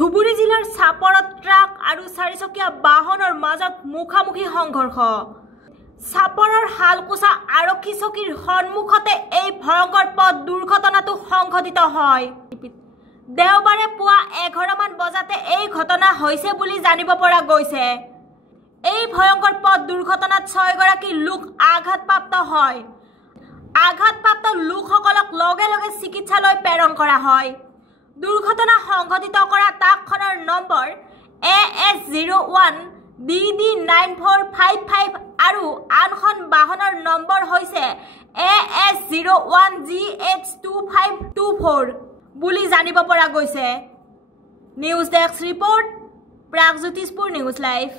ধুবুৰী জিলাৰ চাপৰত ট্ৰাক আৰু চাৰিচকীয়া বাহনৰ মাজত মুখামুখি সংঘৰ্ষ। চাপৰৰ হালকুচা আৰক্ষী চকীৰ সন্মুখতে এই ভয়ংকৰ পথ দুৰ্ঘটনাটো সংঘটিত হয়। দেওবাৰে পুৱা 11 মান বজাতে এই ঘটনা হৈছে বুলি জানিব পৰা গৈছে। এই ভয়ংকৰ পথ দুৰ্ঘটনাত 6 গৰাকী লোক আঘাতপ্ৰাপ্ত হয়। আঘাতপ্ৰাপ্ত লোকসকলক লগে লগে চিকিৎসালয় প্ৰেৰণ কৰা হয়। দুৰ্ঘটনা সংঘটিত কৰা ট্ৰাকখনৰ নম্বৰ AS01 DD9455 আৰু আনখন বাহনৰ নম্বৰ হৈছে AS01 GH2524 বুলি জানিব পৰা গৈছে। News desk report, Pragjyotishpur news live.